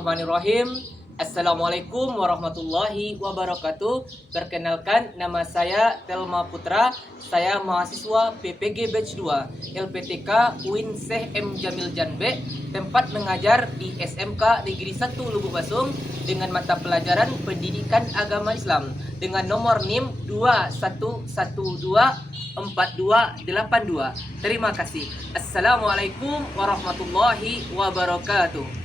Bismillahirrahmanirrahim. Assalamualaikum warahmatullahi wabarakatuh. Perkenalkan, nama saya Telma Putra. Saya mahasiswa PPG Batch 2 LPTK UIN Syekh M. Jamil Janbe, tempat mengajar di SMK Negeri 1 Lubuk Basung dengan mata pelajaran Pendidikan Agama Islam dengan nomor NIM 21124282. Terima kasih. Assalamualaikum warahmatullahi wabarakatuh.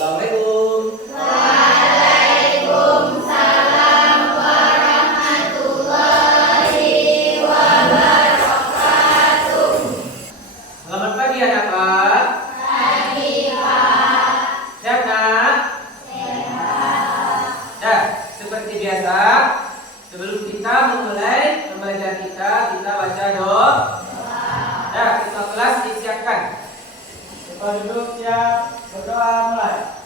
Assalamualaikum. Selamat pagi anak-anak. Pagi, Pak. Sehat, Nak? Sehat. Nah, seperti biasa, sebelum kita memulai pembelajaran kita baca doa. Nah, kita kelas disiapkan. Coba duduk, siap, berdoa mulai.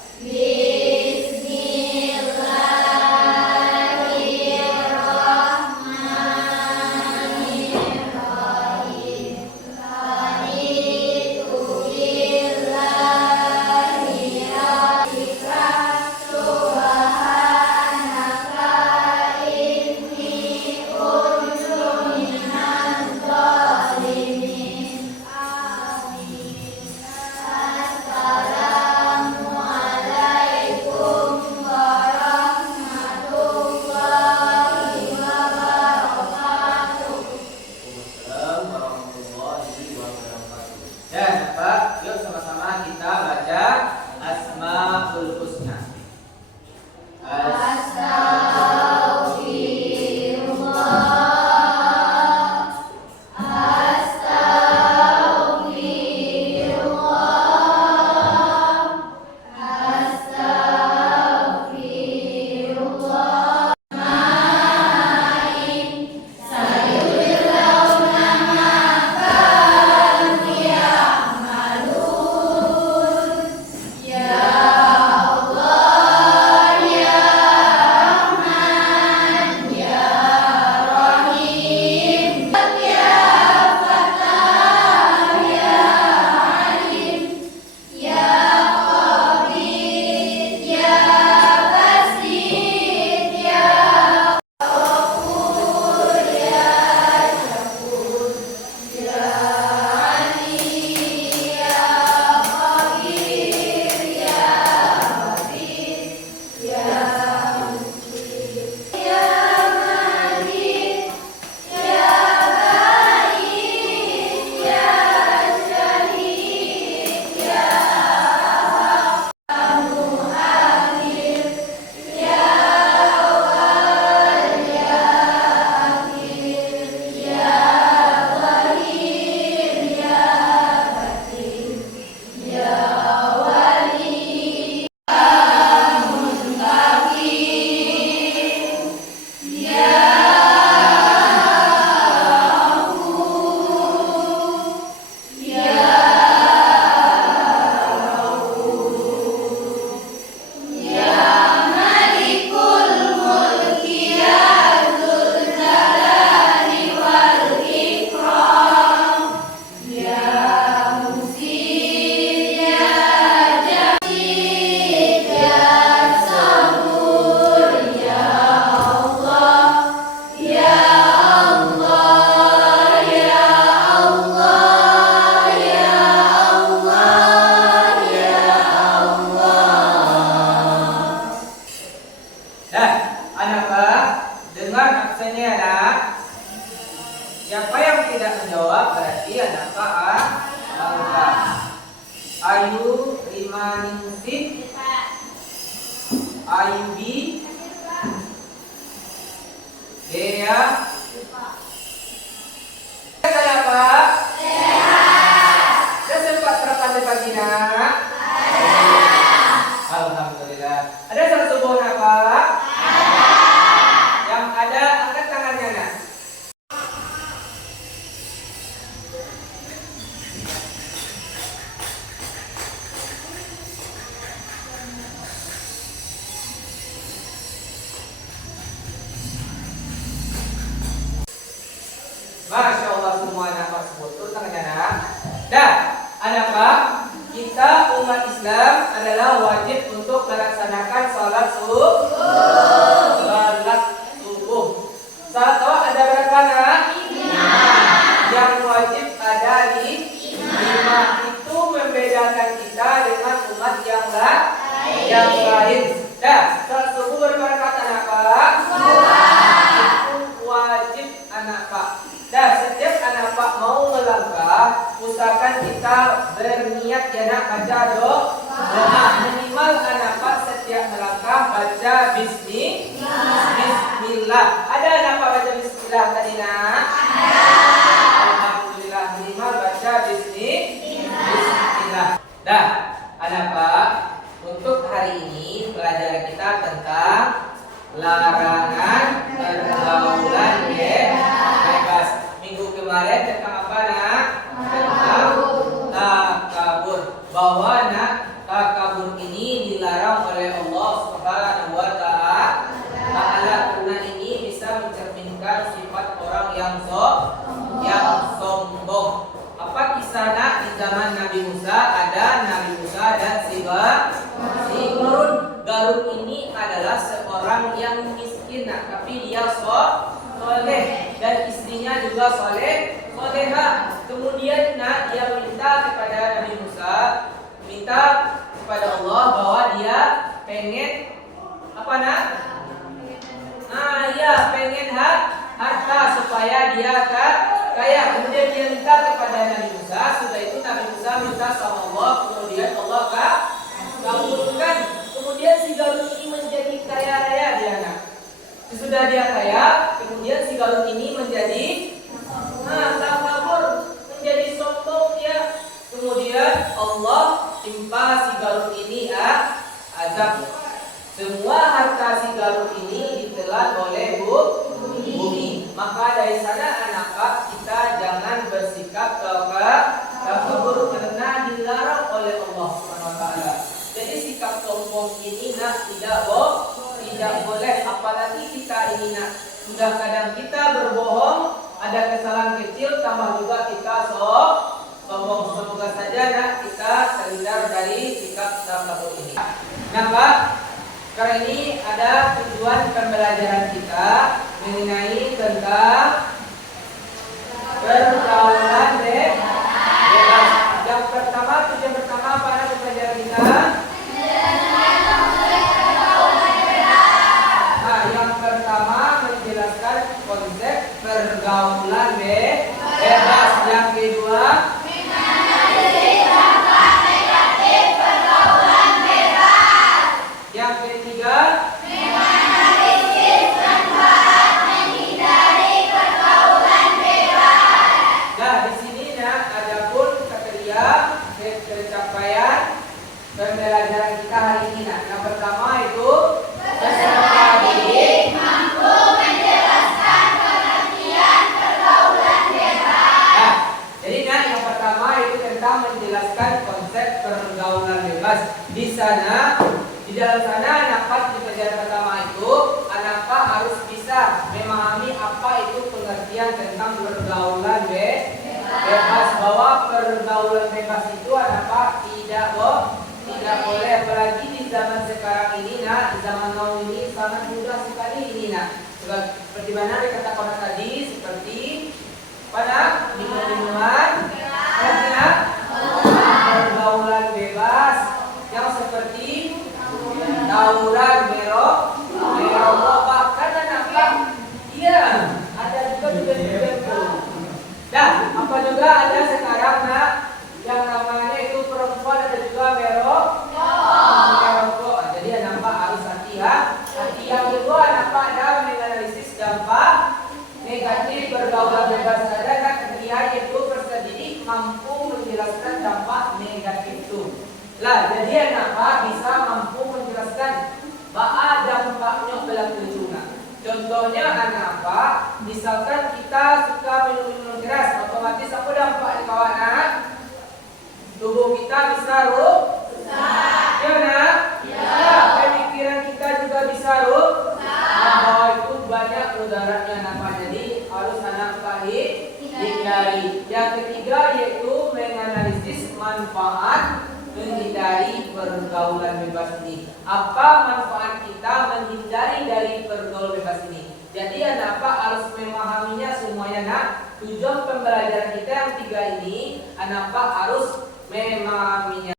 Islam adalah wajib untuk melaksanakan sholat subuh. Salat tahu ada berapa nak? 5. Yang wajib ada di 5. Itu membedakan kita dengan umat yang lain. Dah, salat subuh berapa rakaat anak Pak? Itu wajib anak Pak. Dah, setiap anak Pak mau melangkah, usahakan kita berniat ya nak baca doa. Minimal anak Pak setiap melangkah baca bismillah. Ada anak Pak baca bismillah tadi nak? Alhamdulillah, minimal baca bismillah. Dah, anak Pak, untuk hari ini pelajaran kita tentang larangan pergaulan bebas. Minggu kemarin tentang apa nak? Tentang takabur. Bahwa nak takabur ini dilarang oleh Allah Subhanahu wa Ta'ala karena ini bisa mencerminkan sifat orang yang sombong. Apa kisah nak di zaman Nabi Musa? Ada Nabi Musa dan si Qarun. Qarun ini adalah seorang yang miskin nak, tapi dia soleh dan istrinya juga soleha. Kemudian nak dia minta kepada Nabi Musa, minta kepada Allah bahwa dia pengen apa nak? Pengen harta supaya dia kaya. Kemudian dia minta kepada Nabi Musa. Sudah itu Nabi Musa minta sama Allah, kemudian Allah kabulkan. Kemudian si Qarun ini menjadi kaya raya dia nak. Sesudah dia kaya, kemudian si Qarun ini menjadi takabur, menjadi sombong dia. Kemudian Allah timpa si Qarun ini azab. Semua harta si Qarun ini ditelan oleh bumi. Maka dari sana anak Pak, kita jangan bersikap takabur karena dilarang oleh Allah Subhanahu wa Ta'ala. Jadi sikap sombong ini nak tidak boleh. Apalagi kita ini nak sudah kadang kita berbohong, ada kesalahan kecil, tambah juga kita sombong. Semoga saja nak kita terhindar dari sikap takabur ini. Nah Pak, sekarang ini ada tujuan pembelajaran kita mengenai tentang pergaulan bebas. Tujuan pertama apa nak pembelajaran kita? Yang pertama menjelaskan konsep pergaulan bebas. Yang kedua, yang ketiga, nah di sini nah ada pun kriteria pencapaian pembelajaran kita hari ini. Nah, yang pertama itu peserta didik mampu menjelaskan pengertian pergaulan bebas. Nah, jadi nah yang pertama itu tentang menjelaskan konsep pergaulan bebas. Di dalam sana anak Pak di pelajaran pertama itu anak Pak harus bisa memahami apa itu pengertian tentang pergaulan bebas. Bahwa pergaulan bebas itu anak Pak tidak boleh, apalagi di zaman sekarang ini di zaman now ini sangat mudah sekali ini seperti mana dikatakan tadi, seperti pada minuman pergaulan bebas yang seperti tawuran merokok, bahkan anak iya ada juga apa juga ada sekarang yang namanya itu perempuan ada juga merokok. Jadi anak harus hati-hati. Yang kedua anak ada menganalisis dampak negatif pergaulan bebas ada ketika yaitu bersedia mampu menjelaskan dampak negatif itu. Jadi anak bisa mampu menjelaskan bahwa dampaknya berlaku. Contohnya anak misalkan kita suka minum keras, otomatis apa dampak di kawan tubuh kita bisa rusak. Ya nak? Ya. Pemikiran kita juga bisa rusak. Bahwa itu banyak mudaratnya anak. Jadi harus anak hindari. Yang ketiga yaitu menganalisis manfaat menghindari pergaulan bebas ini? Apa manfaat kita menghindari dari pergaulan bebas ini? Jadi anak harus memahaminya semuanya nak. Tujuan pembelajaran kita yang 3 ini anak harus memahaminya.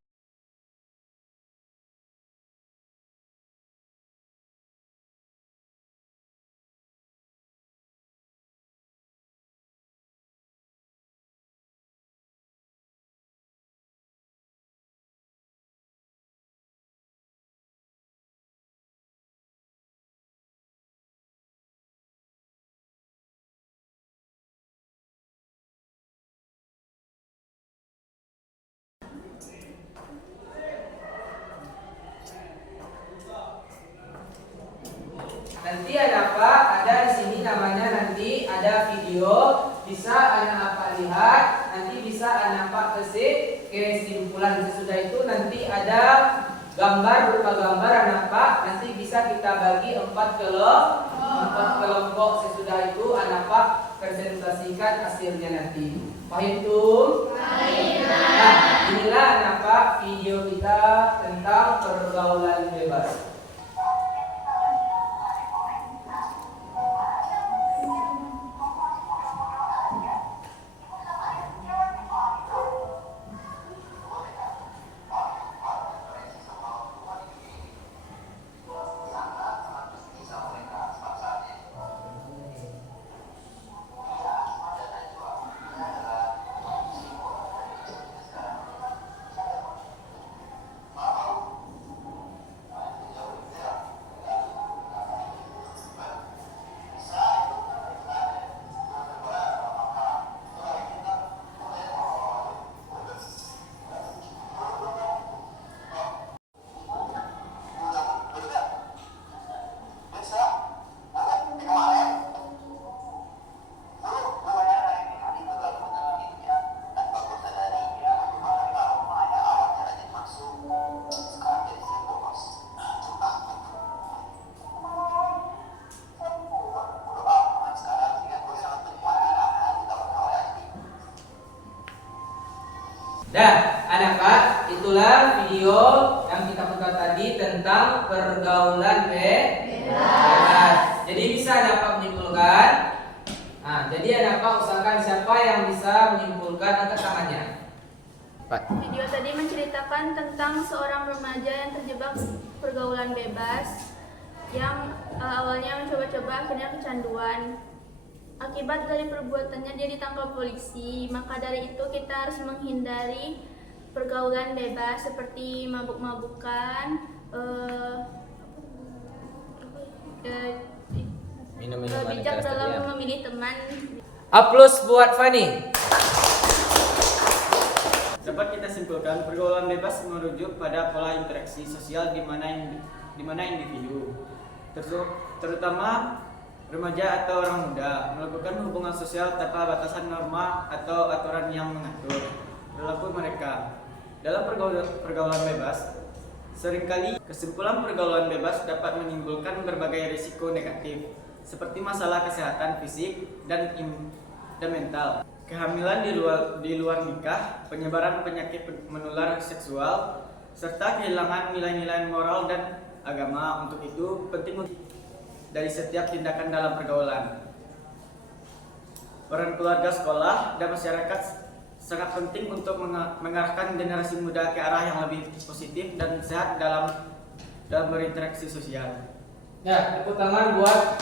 Nanti ada di sini namanya, nanti ada video, bisa anak lihat, nanti bisa anak kesimpulan. Sesudah itu nanti ada gambar, berupa gambar anak nanti bisa kita bagi 4 kelompok. Sesudah itu anak presentasikan hasilnya nanti. Paham tuh? Nah, inilah anak video kita tentang pergaulan bebas. Dah, anak itulah video yang kita putar tadi tentang pergaulan bebas. Jadi bisa anak menyimpulkan. Nah, jadi anak usahakan siapa yang bisa menyimpulkan, angkat tangannya. Video tadi menceritakan tentang seorang remaja yang terjebak pergaulan bebas yang awalnya mencoba-coba akhirnya kecanduan. Akibat dari perbuatannya dia ditangkap polisi. Maka dari itu kita harus menghindari pergaulan bebas seperti mabuk-mabukan, bijak dalam memilih teman. Aplaus buat Fanny. Dapat kita simpulkan pergaulan bebas merujuk pada pola interaksi sosial di mana individu, terutama remaja atau orang muda, melakukan hubungan sosial tanpa batasan norma atau aturan yang mengatur perilaku mereka. Dalam pergaulan bebas, seringkali kesimpulan pergaulan bebas dapat menimbulkan berbagai risiko negatif, seperti masalah kesehatan fisik dan mental, kehamilan di luar nikah, penyebaran penyakit menular seksual, serta kehilangan nilai-nilai moral dan agama. Untuk itu penting dari setiap tindakan dalam pergaulan. Peran keluarga, sekolah, dan masyarakat sangat penting untuk mengarahkan generasi muda ke arah yang lebih positif dan sehat dalam berinteraksi sosial. Ya, tepuk tangan buat.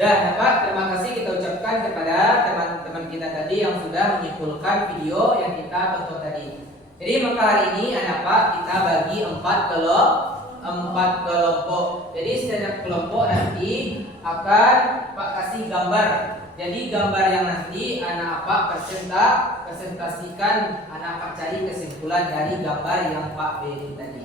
Dan terima kasih kita ucapkan kepada teman-teman kita tadi yang sudah menyimpulkan video yang kita tonton tadi. Jadi maka hari ini kita bagi 4 kelompok. Jadi setiap kelompok nanti akan Pak kasih gambar. Jadi gambar yang nanti anak presentasikan, anak cari kesimpulan dari gambar yang Pak beri tadi.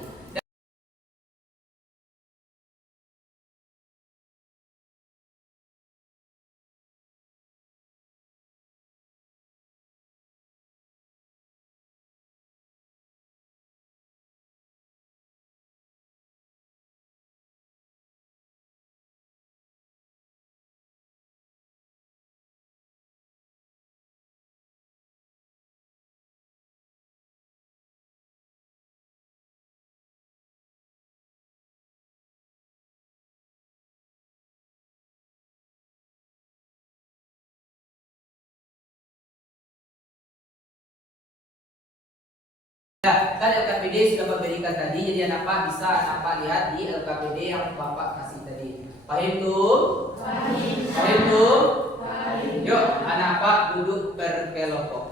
LKPD sudah memberikan tadi, jadi anak Pak bisa anak Pak lihat di LKPD yang Bapak kasih tadi. Paham tuh? Paham tuh? Yuk, anak Pak duduk berkelompok.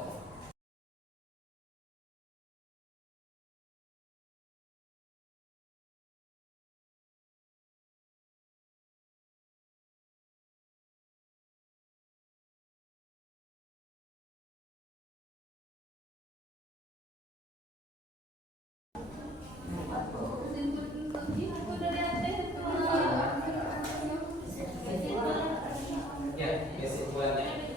Ya, kesimpulannya.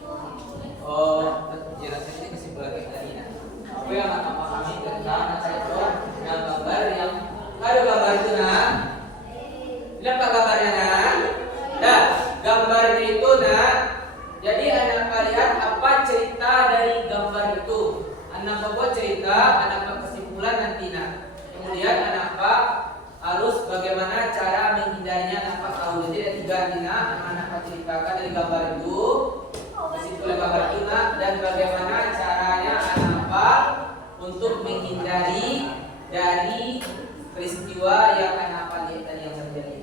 Oh, penjelasan ini kesimpulan kayak tadi. Nah, apa yang anak pahami tentang itu yang gambar yang ada gambar itu nah. Lihat pak gambarnya nah. Nah, gambarnya itu nah. Jadi anak lihat apa cerita dari gambar itu. Anak buat cerita, anak kesimpulan nanti nah. Kemudian anak harus bagaimana cara menghindarinya anak tahu. Jadi ada tiga tina anak ceritakan dari gambar itu. Kesimpulan gambar itu nah, dan bagaimana caranya anak untuk menghindari dari peristiwa yang anak lihat tadi yang terjadi.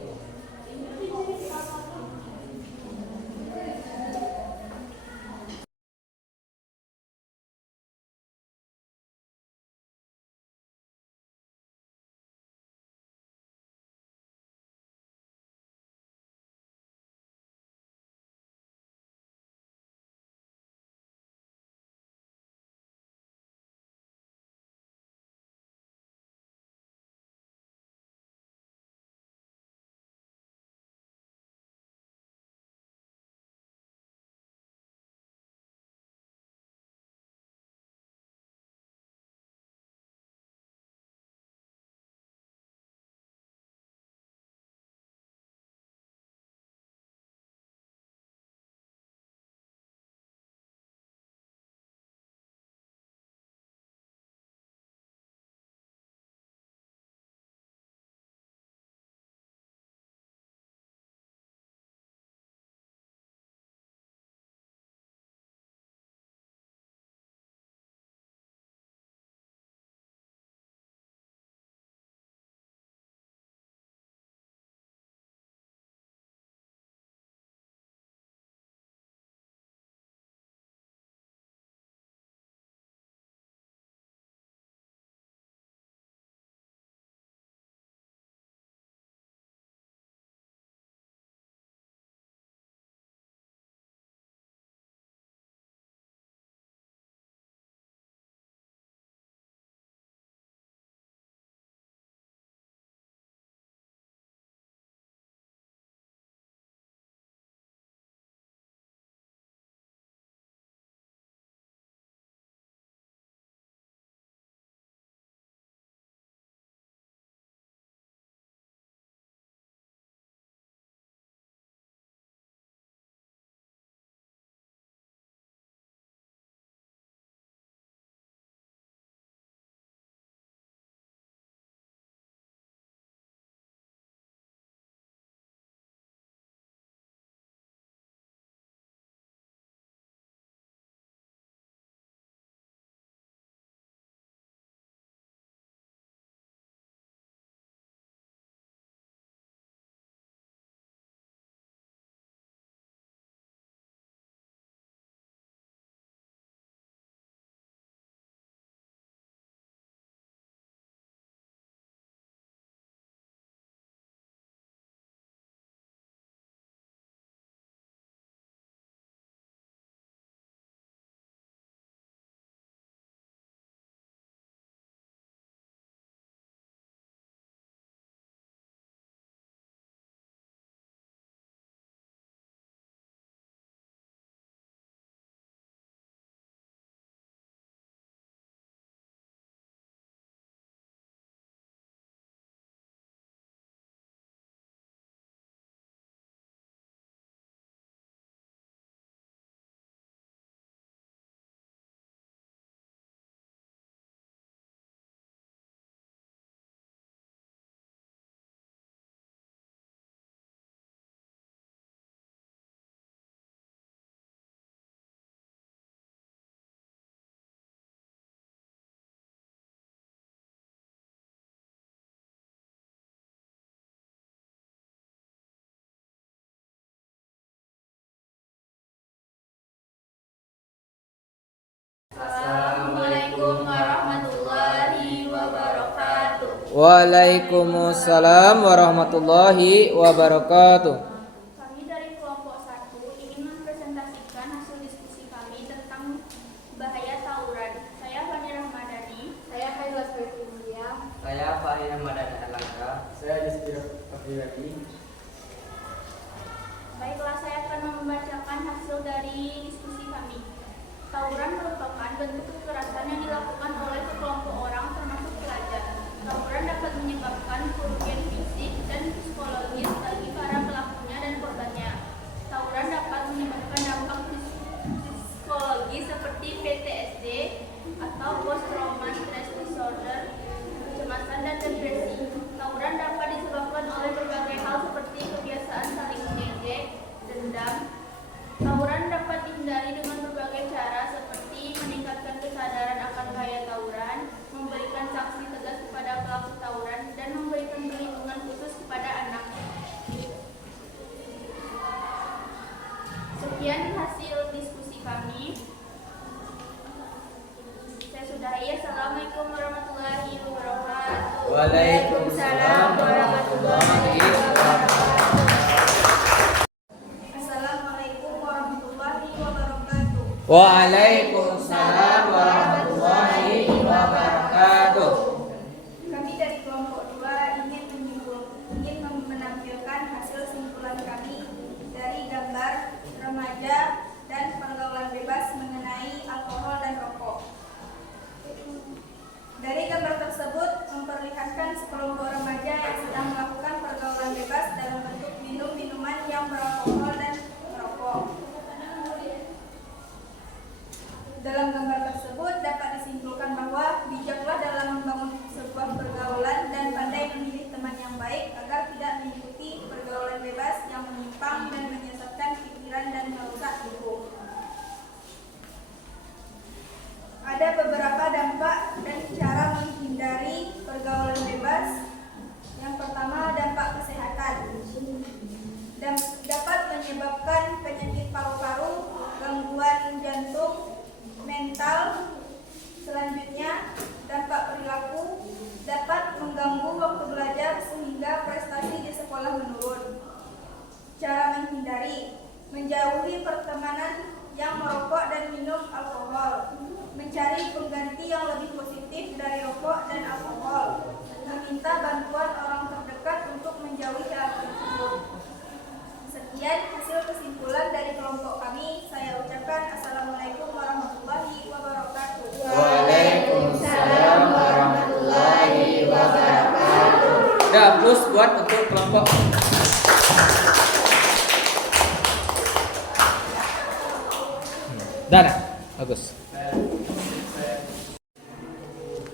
Waalaikumsalam warahmatullahi wabarakatuh. Kami dari kelompok 1 ingin mempresentasikan hasil diskusi kami tentang bahaya tawuran. Saya Fani Rahmadani. Saya Haizat Firtimulia. Saya Fahri Ramadhan Erlangga. Saya Distiro Afriwati. Baiklah, saya akan membacakan hasil dari diskusi kami. Tawuran merupakan bentuk kekerasan yang dilakukan oleh sekelompok orang termasuk pelajar. Tawuran dapat menyebabkan kerugian fisik dan psikologis bagi para pelakunya dan korbannya. Tawuran dapat menyebabkan dampak psikologis seperti PTSD atau post traumatic stress disorder, kecemasan dan depresi. Tawuran dapat disebabkan oleh berbagai hal seperti kebiasaan saling mengejek, dendam. Tawuran dapat dihindari dengan berbagai cara seperti meningkatkan kesadaran akan bahaya tawuran, memberikan sanksi tegas kepada pelaku tawuran, dan memberikan perlindungan khusus kepada anak. Sekian hasil diskusi kami. Saya sudahi. Assalamualaikum warahmatullahi wabarakatuh. Waalaikumsalam warahmatullahi wabarakatuh. Assalamualaikum warahmatullahi wabarakatuh. Waalaikumsalam warahmatullahi wabarakatuh. Kami dari kelompok 2 ingin menampilkan hasil simpulan kami dari gambar remaja dan pergaulan bebas mengenai alkohol dan rokok. Dari gambar tersebut memperlihatkan sekelompok remaja yang sedang melakukan pergaulan bebas dalam bentuk minum minuman yang beralkohol dan merokok. Dalam gambar tersebut dapat disimpulkan bahwa bijaklah dalam membangun sebuah pergaulan dan pandai memilih teman yang baik agar tidak mengikuti pergaulan bebas yang menyimpang dan menyesatkan pikiran dan merusak tubuh. Ada beberapa dampak dan cara menghindari pergaulan bebas. Yang pertama, dampak kesehatan. Dapat menyebabkan penyakit paru-paru, gangguan jantung, mental. Selanjutnya, dampak perilaku dapat mengganggu waktu belajar sehingga prestasi di sekolah menurun. Cara menghindari: menjauhi pertemanan yang merokok dan minum alkohol, mencari pengganti yang lebih positif dari rokok dan alkohol, meminta bantuan orang terdekat untuk menjauhi hal tersebut. Sekian hasil kesimpulan dari kelompok kami. Saya ucapkan Assalamualaikum warahmatullahi wabarakatuh. Waalaikumsalam warahmatullahi wabarakatuh. Dah, plus buat untuk kelompok. Dana, bagus.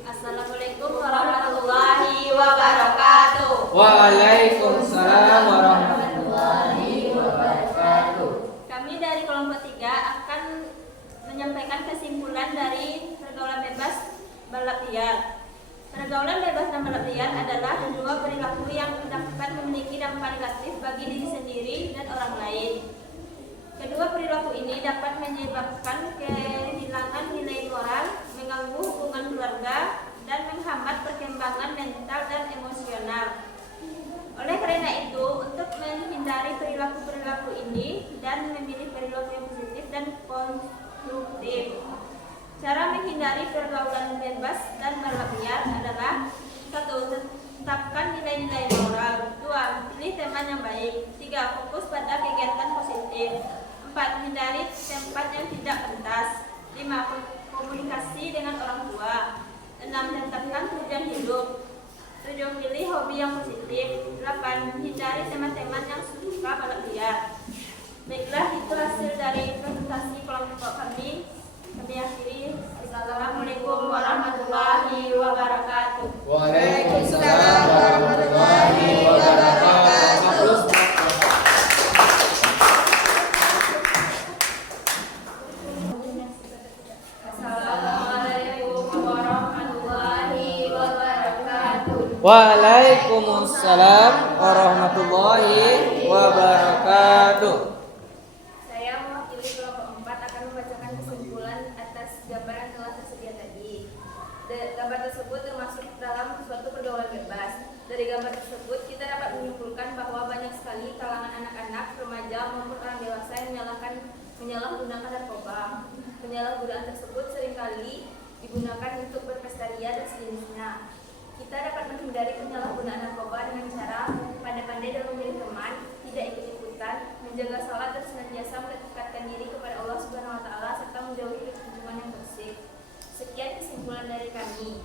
Assalamualaikum warahmatullahi wabarakatuh. Waalaikumsalam warahmatullahi wabarakatuh. Kami dari kelompok 3 akan menyampaikan kesimpulan dari pergaulan bebas balap liar. Pergaulan bebas dan balap liar adalah dua perilaku yang dapat memiliki dampak negatif bagi diri sendiri dan orang lain. Kedua perilaku ini dapat menyebabkan kehilangan nilai moral, mengganggu hubungan keluarga, dan menghambat perkembangan mental dan emosional. Oleh karena itu, untuk menghindari perilaku-perilaku ini dan memilih perilaku yang positif dan konstruktif, cara menghindari pergaulan bebas dan balap liar adalah: 1. Tetapkan nilai-nilai moral. 2. Pilih teman yang baik. 3. Fokus pada kegiatan positif. 4. Hindari tempat yang tidak pentas. 5. Komunikasi dengan orang tua. 6. Tetapkan tujuan hidup. 7. Pilih hobi yang positif. 8. Hindari teman-teman yang suka balap liar. Baiklah, itu hasil dari presentasi kelompok kami. Kami akhiri. Assalamualaikum warahmatullahi wabarakatuh. Waalaikumsalam warahmatullahi wabarakatuh. Assalamualaikum warahmatullahi wabarakatuh. Waalaikumsalam warahmatullahi wabarakatuh. Saya mewakili kelompok 4 akan membacakan kesimpulan atas gambar yang telah tersedia tadi. Gambar tersebut termasuk dalam suatu pergaulan bebas. Dari gambar tersebut, kita dapat menyimpulkan bahwa banyak sekali kalangan anak-anak, remaja maupun orang dewasa yang menyalahgunakan narkoba. Penyalahgunaan tersebut seringkali digunakan untuk berpesta ria dan sejenisnya. Kita dapat menghindari penyalahgunaan narkoba dengan cara pandai-pandai dalam memilih teman, tidak ikut-ikutan, menjaga salat dan senantiasa mendekatkan diri kepada Allah Subhanahu wa taala serta menjauhi hubungan yang toksik. Sekian kesimpulan dari kami.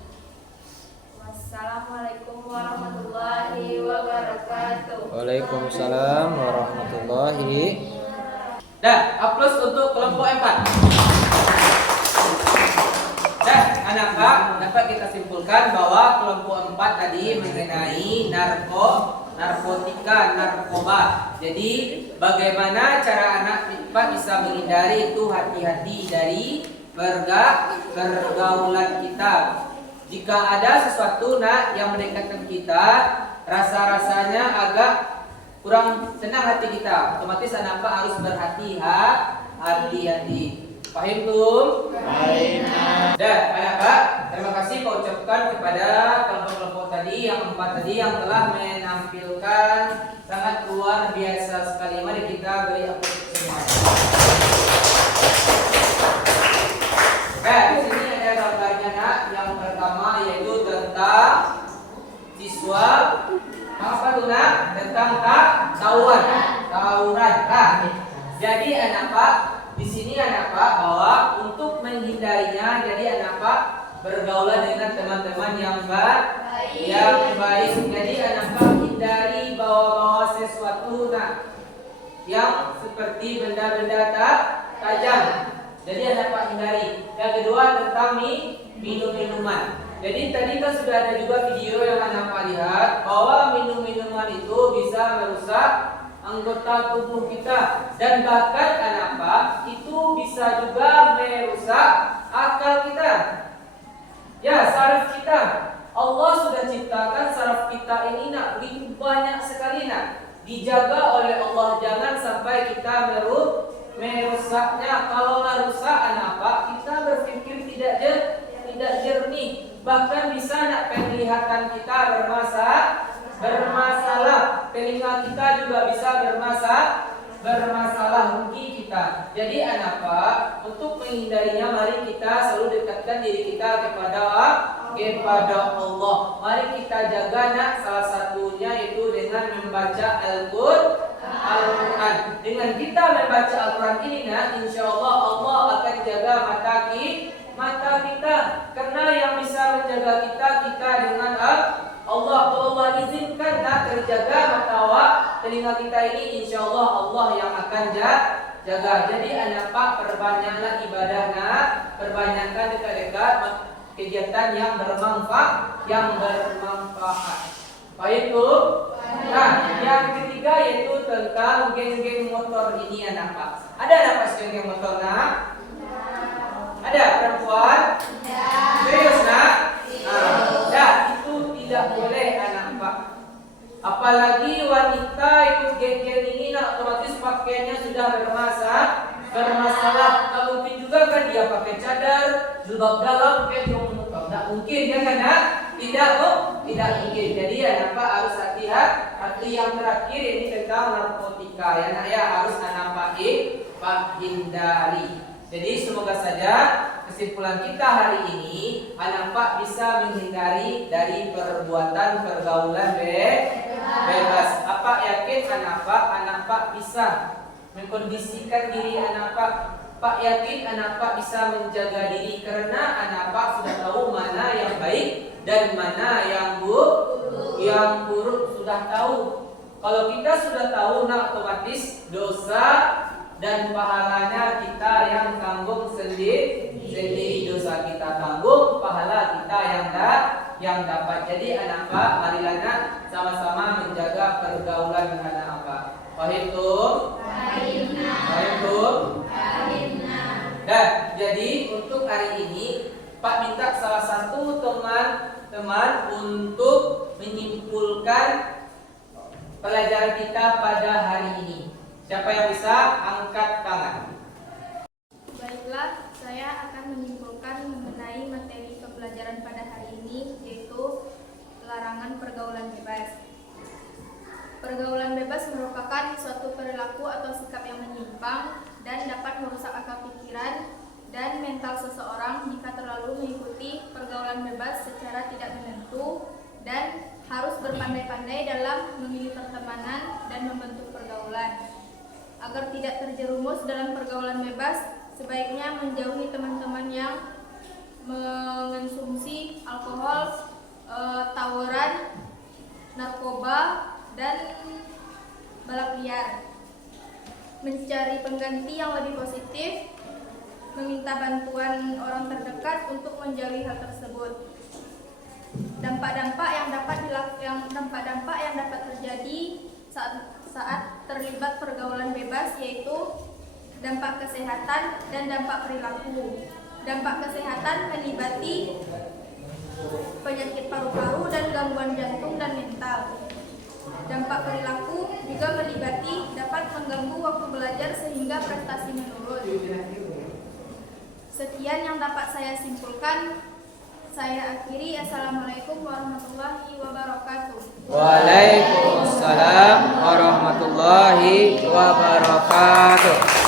Wassalamualaikum warahmatullahi wabarakatuh. Waalaikumsalam warahmatullahi. Dah, aplaus untuk kelompok 4. Dah, anak-anak, dapat kita simpulkan bahwa kelompok 4 tadi mengenai narkotika, narkoba. Jadi, bagaimana cara anak IPA bisa menghindari itu, hati-hati dari pergaulan kita. Jika ada sesuatu yang mendekatkan kita, rasa-rasanya agak kurang senang hati kita, otomatis anak harus berhati-hati. Paham belum? Dan anak-anak, terima kasih kau ucapkan kepada kelompok-kelompok tadi yang 4 tadi yang telah menampilkan sangat luar biasa sekali. Mari kita beri aplaus semua. Di sini ada gambarnya nak. Yang pertama yaitu tentang siswa apa tuh nak? Tentang tawuran. Jadi anak-anak, di sini anak-anak bahwa untuk menghindarinya, jadi anak-anak bergaulan dengan teman-teman yang baik. Jadi anak-anak hindari bawa-bawa sesuatu yang seperti benda-benda tajam. Jadi anak-anak hindari. Yang kedua tentang minum-minuman. Jadi tadi kan sudah ada juga video yang anak-anak lihat bahwa minum-minuman itu bisa merusak anggota tubuh kita dan bahkan anak-anak itu bisa juga merusak akal kita. Ya, saraf kita. Allah sudah ciptakan saraf kita ini begitu banyak sekali dijaga oleh Allah, jangan sampai kita merusaknya. Kalau rusak anak-anak, kita berpikir tidak jernih, bahkan bisa penglihatan kita bermasalah, telinga kita juga bisa bermasalah, rugi kita. Jadi anak-anak, untuk menghindarinya mari kita selalu dekatkan diri kita kepada Allah. Mari kita jaga salah satunya itu dengan membaca Al-Quran. Dengan kita membaca Al-Quran ini insya Allah Allah akan jaga mata kita. Karena yang bisa menjaga kita dengan Allah. Kalau Allah izinkan terjaga mata telinga kita ini, insya Allah Allah yang akan jaga. Jadi anak-anak, perbanyaklah ibadah perbanyakkan dekat-dekat kegiatan yang bermanfaat. Baik itu. Yang ketiga yaitu tentang geng-geng motor ini anak-anak. Ada geng-geng motor Ada perempuan? Serius itu tidak boleh anak-anak. Apalagi wanita itu geng-geng ini otomatis pakaiannya sudah bermasalah. Tak mungkin juga kan dia pakai cadar, jilbab dalam, tidak mungkin ya kan? Tidak mungkin. Jadi anak-anak harus hati-hati. Yang terakhir ini tentang narkotika harus anak-anak hindari. Jadi semoga saja kesimpulan kita hari ini anak-anak bisa menghindari dari perbuatan pergaulan bebas. Apa yakin anak-anak bisa mengkondisikan diri anak-anak? Pak yakin anak-anak bisa menjaga diri karena anak-anak sudah tahu mana yang baik dan mana yang buruk sudah tahu. Kalau kita sudah tahu otomatis dosa dan pahalanya kita yang tanggung sendiri. Dosa kita tanggung, pahala kita yang dapat. Jadi anak-anak, marilah sama-sama menjaga pergaulan anak-anak. Paham tuh? Dan jadi untuk hari ini Pak minta salah satu teman-teman untuk menyimpulkan pelajaran kita pada hari ini. Siapa yang bisa angkat tangan? Baiklah, saya akan menyimpulkan mengenai materi pembelajaran pada mental seseorang jika terlalu mengikuti pergaulan bebas secara tidak menentu dan harus berpandai-pandai dalam memilih pertemanan dan membentuk pergaulan. Agar tidak terjerumus dalam pergaulan bebas, sebaiknya menjauhi teman-teman yang mengonsumsi alkohol, tawuran, narkoba, dan balap liar. Mencari pengganti yang lebih positif, meminta bantuan orang terdekat untuk menjauhi hal tersebut. Dampak-dampak yang dapat terjadi saat terlibat pergaulan bebas yaitu dampak kesehatan dan dampak perilaku. Dampak kesehatan melibati penyakit paru-paru dan gangguan jantung dan mental. Dampak perilaku juga melibati dapat mengganggu waktu belajar sehingga prestasi menurun. Sekian yang dapat saya simpulkan. Saya akhiri. Assalamualaikum warahmatullahi wabarakatuh. Waalaikumsalam warahmatullahi wabarakatuh.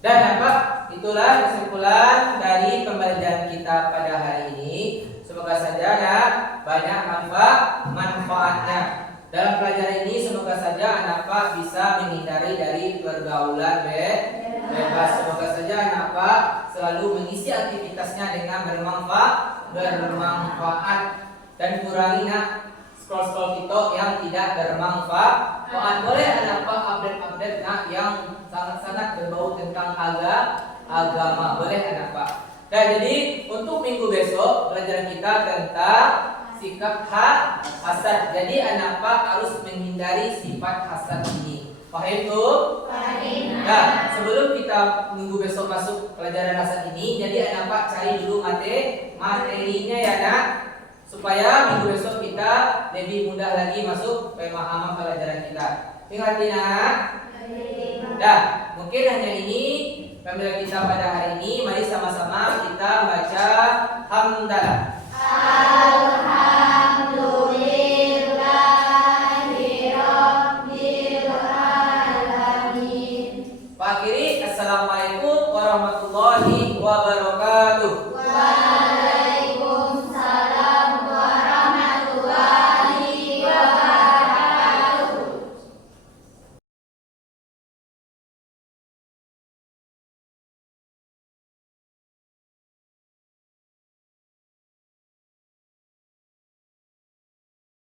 Dan apa? Itulah kesimpulan dari pembelajaran kita pada hari ini. Semoga saja ya banyak manfaatnya. Dalam pelajaran ini semoga saja anak Pak bisa menghindari dari pergaulan bebas. Semoga saja anak Pak selalu mengisi aktivitasnya dengan bermanfaat dan kurangi scroll TikTok yang tidak bermanfaat. Boleh anak Pak update yang sangat-sangat berbau tentang agama. Boleh anak Pak. Dan jadi untuk minggu besok pelajaran kita tentang sikap hasad. Jadi anak Pak harus menghindari sifat hasad ini. Paham itu? Nah, sebelum kita minggu besok masuk pelajaran hasad ini, jadi anak Pak cari dulu materinya ya nak, supaya minggu besok kita lebih mudah lagi masuk pemahaman pelajaran kita. Ingat nak? Nah, mungkin hanya ini pembelajaran kita pada hari ini. Mari sama-sama kita baca hamdalah.